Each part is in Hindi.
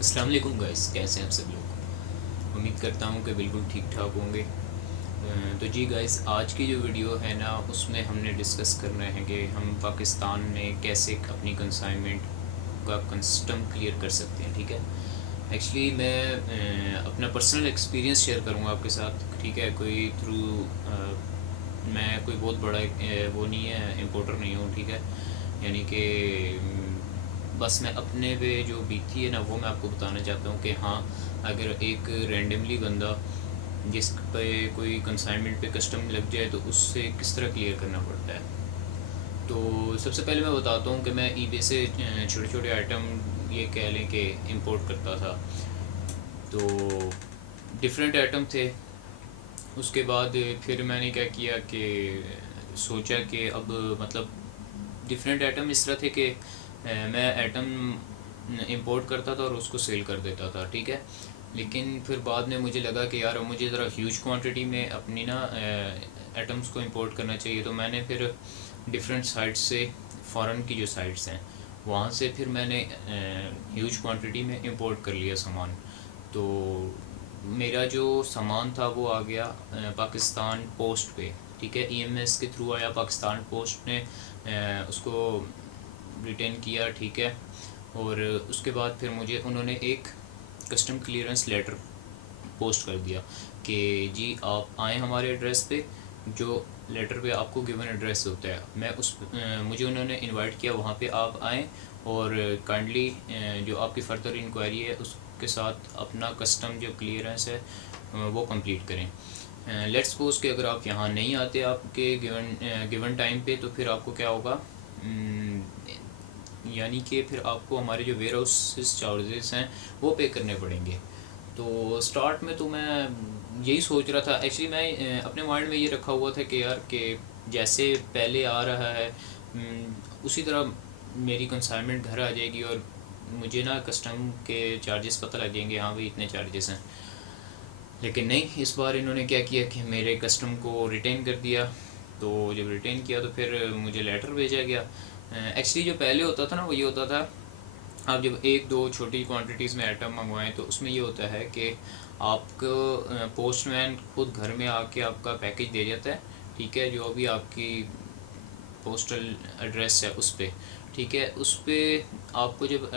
अस्सलाम वालेकुम गाइस, कैसे हैं आप सब लोग। उम्मीद करता हूँ कि बिल्कुल ठीक ठाक होंगे। तो जी गाइस, आज की जो वीडियो है ना, उसमें हमने डिस्कस करना है कि हम पाकिस्तान में कैसे अपनी कंसाइनमेंट का कस्टम क्लियर कर सकते हैं। ठीक है, एक्चुअली मैं अपना पर्सनल एक्सपीरियंस शेयर करूँगा आपके साथ। ठीक है, कोई थ्रू मैं कोई बहुत बड़ा वो नहीं है, इम्पोर्टर नहीं हूँ। ठीक है, यानी कि बस मैं अपने पे जो बीती है ना, वो मैं आपको बताना चाहता हूँ कि हाँ, अगर एक रैंडमली बंदा जिस पे कोई कंसाइनमेंट पे कस्टम लग जाए तो उससे किस तरह क्लियर करना पड़ता है। तो सबसे पहले मैं बताता हूँ कि मैं ईबे से छोटे छोटे आइटम, ये कह लें कि इंपोर्ट करता था। तो डिफरेंट आइटम थे। उसके बाद फिर मैंने क्या किया कि सोचा कि अब मतलब डिफरेंट आइटम इस तरह थे कि मैं आइटम इंपोर्ट करता था और उसको सेल कर देता था। ठीक है, लेकिन फिर बाद में मुझे लगा कि यार मुझे ज़रा ह्यूज क्वांटिटी में अपनी ना आइटम्स को इंपोर्ट करना चाहिए। तो मैंने फिर डिफरेंट साइट्स से, फ़ॉरेन की जो साइट्स हैं वहाँ से फिर मैंने ह्यूज क्वांटिटी में इंपोर्ट कर लिया सामान। तो मेरा जो सामान था वो आ गया पाकिस्तान पोस्ट पे। ठीक है, ईएमएस के थ्रू आया, पाकिस्तान पोस्ट ने उसको रिटर्न किया। ठीक है, और उसके बाद फिर मुझे उन्होंने एक कस्टम क्लियरेंस लेटर पोस्ट कर दिया कि जी आप आएँ हमारे एड्रेस पे। जो लेटर पे आपको गिवन एड्रेस होता है, मैं उस मुझे उन्होंने इनवाइट किया वहाँ पे आप आएँ और काइंडली जो आपकी फ़र्दर इंक्वायरी है उसके साथ अपना कस्टम जो क्लियरेंस है वो कंप्लीट करें। लेट्स सपोज कि अगर आप यहाँ नहीं आते आपके गिवन टाइम पे, तो फिर आपको क्या होगा, यानी कि फिर आपको हमारे जो वेयर हाउस चार्जेस हैं वो पे करने पड़ेंगे। तो स्टार्ट में तो मैं यही सोच रहा था। एक्चुअली मैं अपने माइंड में ये रखा हुआ था कि यार कि जैसे पहले आ रहा है उसी तरह मेरी कंसाइनमेंट घर आ जाएगी और मुझे ना कस्टम के चार्जेस पता लग जाएंगे, हाँ भाई इतने चार्जेस हैं। लेकिन नहीं, इस बार इन्होंने क्या किया कि मेरे कस्टम को रिटेन कर दिया। तो जब रिटेन किया तो फिर मुझे लेटर भेजा गया। एक्चुअली जो पहले होता था ना, वो ये होता था, आप जब एक दो छोटी क्वांटिटीज़ में आइटम मंगवाएं तो उसमें ये होता है कि आपको पोस्टमैन खुद घर में आके आपका पैकेज दे जाता है। ठीक है, जो अभी आपकी पोस्टल एड्रेस है उस पर। ठीक है, उस पर आपको जब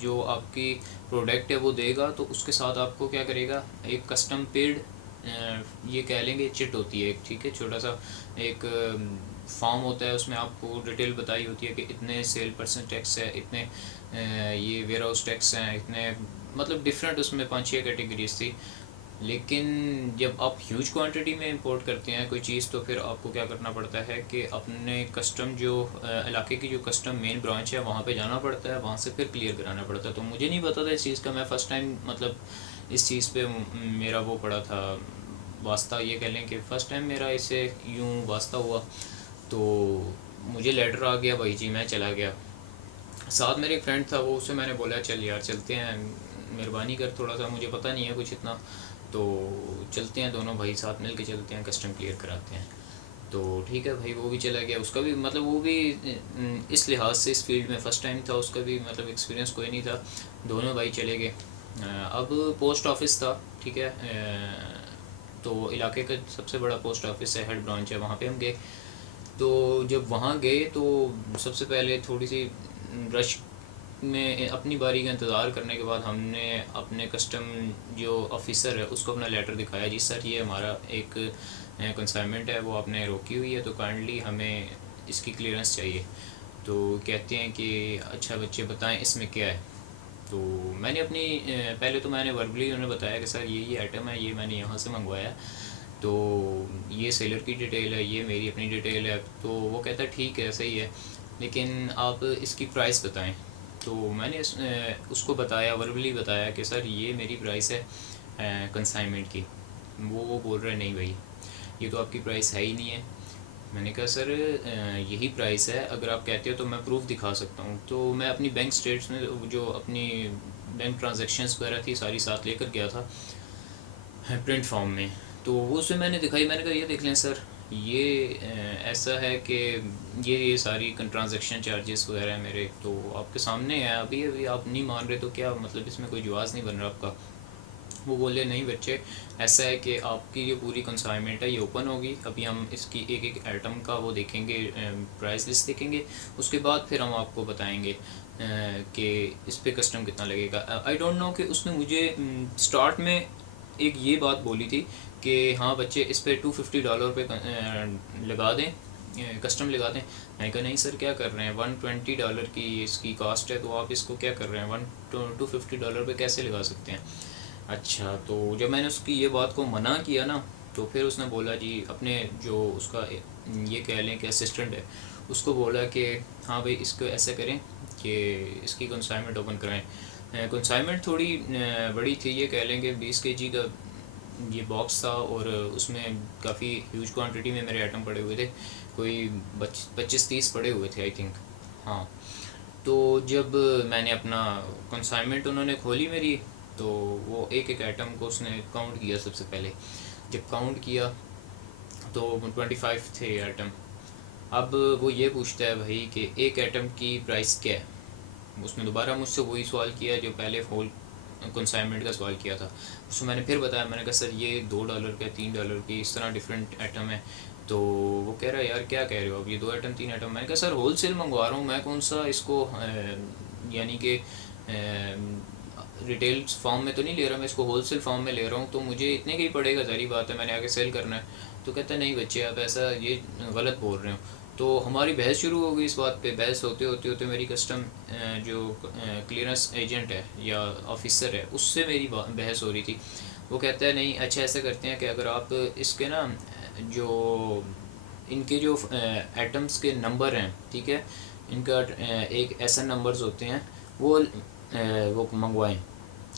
जो आपकी प्रोडक्ट है वो देगा तो उसके साथ आपको क्या करेगा, एक कस्टम पेड ये कह लेंगे चिट होती है एक। ठीक है, छोटा सा एक फॉर्म होता है, उसमें आपको डिटेल बताई होती है कि इतने सेल परसेंट टैक्स है, इतने ये वेयर हाउस टैक्स हैं, इतने मतलब डिफरेंट उसमें 5-6 कैटेगरीज थी। लेकिन जब आप ह्यूज क्वांटिटी में इंपोर्ट करते हैं कोई चीज़, तो फिर आपको क्या करना पड़ता है कि अपने कस्टम जो इलाके की जो कस्टम मेन ब्रांच है वहाँ पे जाना पड़ता है, वहाँ से फिर क्लियर कराना पड़ता है। तो मुझे नहीं पता था इस चीज़ का, मैं फ़र्स्ट टाइम मतलब इस चीज़ पे मेरा वो पड़ा था वास्ता, ये कह लें कि फ़र्स्ट टाइम मेरा इससे यूँ वास्ता हुआ। तो मुझे लेटर आ गया भाई जी, मैं चला गया। साथ मेरे एक फ्रेंड था, वो उससे मैंने बोला चल यार चलते हैं, मेहरबानी कर, थोड़ा सा मुझे पता नहीं है कुछ इतना, तो चलते हैं दोनों भाई साथ मिल के चलते हैं, कस्टम क्लियर कराते हैं। तो ठीक है भाई, वो भी चला गया। उसका भी मतलब वो भी इस लिहाज से इस फील्ड में फ़र्स्ट टाइम था, उसका भी मतलब एक्सपीरियंस कोई नहीं था। दोनों भाई चले गए। अब पोस्ट ऑफिस था। ठीक है, तो इलाके का सबसे बड़ा पोस्ट ऑफिस है, हेड ब्रांच है, वहाँ पे हम गए। तो जब वहाँ गए तो सबसे पहले थोड़ी सी रश में अपनी बारी का इंतज़ार करने के बाद हमने अपने कस्टम जो ऑफिसर है उसको अपना लेटर दिखाया, जी सर ये हमारा एक कंसाइनमेंट है, वो आपने रोकी हुई है, तो काइंडली हमें इसकी क्लियरेंस चाहिए। तो कहते हैं कि अच्छा बच्चे बताएं इसमें क्या है। तो मैंने अपनी पहले तो मैंने वर्बली उन्हें बताया कि सर ये आइटम है, ये मैंने यहाँ से मंगवाया, तो ये सेलर की डिटेल है, ये मेरी अपनी डिटेल है। तो वो कहता है ठीक है सही है, लेकिन आप इसकी प्राइस बताएं। तो मैंने उसको बताया, वर्बली बताया कि सर ये मेरी प्राइस है कंसाइनमेंट की। वो बोल रहे नहीं भाई, ये तो आपकी प्राइस है ही नहीं है। मैंने कहा सर यही प्राइस है, अगर आप कहते हो तो मैं प्रूफ दिखा सकता हूँ। तो मैं अपनी बैंक स्टेटमेंट जो अपनी बैंक ट्रांजेक्शन्स वगैरह थी सारी साथ लेकर गया था प्रिंट फॉर्म में। तो वो उसमें मैंने दिखाई, मैंने कहा ये देख लें सर, ये ऐसा है कि ये सारी ट्रांजैक्शन चार्जेस वगैरह है मेरे, तो आपके सामने है। अभी अभी आप नहीं मान रहे तो क्या मतलब, इसमें कोई जवाज़ नहीं बन रहा आपका। वो बोले नहीं बच्चे, ऐसा है कि आपकी जो पूरी कंसाइनमेंट है ये ओपन होगी, अभी हम इसकी एक एक आइटम का वो देखेंगे, प्राइस लिस्ट देखेंगे, उसके बाद फिर हम आपको बताएंगे कि इस पे कस्टम कितना लगेगा। आई डोंट नो कि उसने मुझे स्टार्ट में एक ये बात बोली थी कि हाँ बच्चे इस पे $250 पे लगा दें, कस्टम लगा दें। मैंने कहा नहीं सर क्या कर रहे हैं, $120 की इसकी कास्ट है, तो आप इसको क्या कर रहे हैं, $250 पे कैसे लगा सकते हैं। अच्छा, तो जब मैंने उसकी ये बात को मना किया ना, तो फिर उसने बोला जी अपने जो उसका ये कह लें कि असिस्टेंट है, उसको बोला कि हाँ भाई इसको ऐसा करें कि इसकी कंसाइनमेंट ओपन कराएं। कंसाइनमेंट थोड़ी बड़ी थी, ये कह लें कि 20 kg का ये बॉक्स था, और उसमें काफ़ी ह्यूज क्वांटिटी में मेरे आइटम पड़े हुए थे, कोई 25-30 पड़े हुए थे आई थिंक। हाँ, तो जब मैंने अपना कंसाइनमेंट उन्होंने खोली मेरी, तो वो एक एक आइटम को उसने काउंट किया। सबसे पहले जब काउंट किया तो 25 थे आइटम। अब वो ये पूछता है भाई कि एक आइटम की प्राइस क्या है। उसने दोबारा मुझसे वही सवाल किया जो पहले होल कंसाइनमेंट का सवाल किया था। उसको मैंने फिर बताया, मैंने कहा सर ये $2 का, $3 की, इस तरह डिफरेंट आइटम है। तो वो कह रहा है यार क्या कह रहे हो अब, ये 2 आइटम 3 आइटम। मैंने कहा सर होल सेल मंगवा रहा हूँ मैं, कौन सा इसको यानी कि रिटेल फॉर्म में तो नहीं ले रहा, मैं इसको होल सेल फॉर्म में ले रहा हूँ, तो मुझे इतने का ही पड़ेगा, सारी बात है, मैंने आगे सेल करना है। तो कहता है नहीं बच्चे आप ऐसा ये गलत बोल रहे हो। तो हमारी बहस शुरू हो गई इस बात पे। बहस होते होते होते मेरी कस्टम जो क्लियरेंस एजेंट है या ऑफिसर है, उससे मेरी बहस हो रही थी। वो कहता है नहीं अच्छा ऐसा करते हैं कि अगर आप इसके ना जो इनके जो एटम्स के नंबर हैं, ठीक है, इनका एक ऐसा नंबर्स होते हैं, वो मंगवाएं।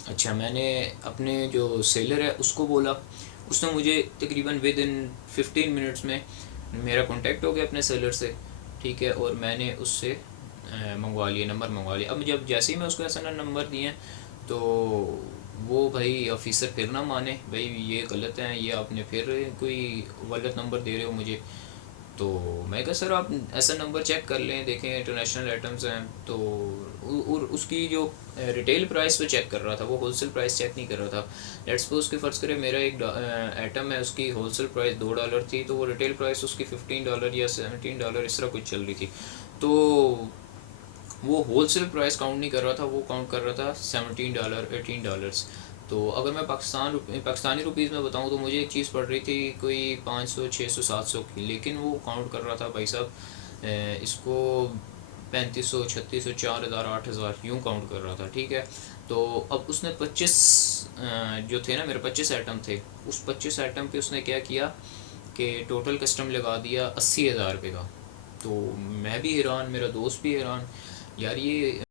अच्छा, मैंने अपने जो सेलर है उसको बोला, उसने मुझे तकरीबन विद इन 15 मिनट्स में मेरा कांटेक्ट हो गया अपने सेलर से, ठीक है, और मैंने उससे मंगवा लिए, नंबर मंगवा लिया। अब जब जैसे ही मैं उसको ऐसा नंबर दिए, तो वो भाई ऑफिसर फिर ना माने, भाई ये गलत है, ये आपने फिर कोई गलत नंबर दे रहे हो मुझे। तो मैं कहा सर आप ऐसा नंबर चेक कर लें, देखें इंटरनेशनल आइटम्स हैं। तो और उसकी जो रिटेल प्राइस वो चेक कर रहा था, वो होलसेल प्राइस चेक नहीं कर रहा था। लेट्स सपोज के फ़र्ज़ करें मेरा एक आइटम है, उसकी होलसेल प्राइस $2 थी, तो वो रिटेल प्राइस उसकी $15 या $17 इस तरह कुछ चल रही थी। तो वो होलसेल प्राइस काउंट नहीं कर रहा था, वो काउंट कर रहा था $17 $18। तो अगर मैं पाकिस्तानी रुपीज़ में बताऊं तो मुझे एक चीज़ पड़ रही थी कोई 500 600 700 की, लेकिन वो काउंट कर रहा था भाई साहब इसको 3500 3600 4000 8000 यूँ काउंट कर रहा था, ठीक है। तो अब उसने 25 जो थे ना, मेरे 25 आइटम थे, उस 25 आइटम पे उसने क्या किया कि टोटल कस्टम लगा दिया 80,000 रुपये का। तो मैं भी हैरान, मेरा दोस्त भी हैरान, यार ये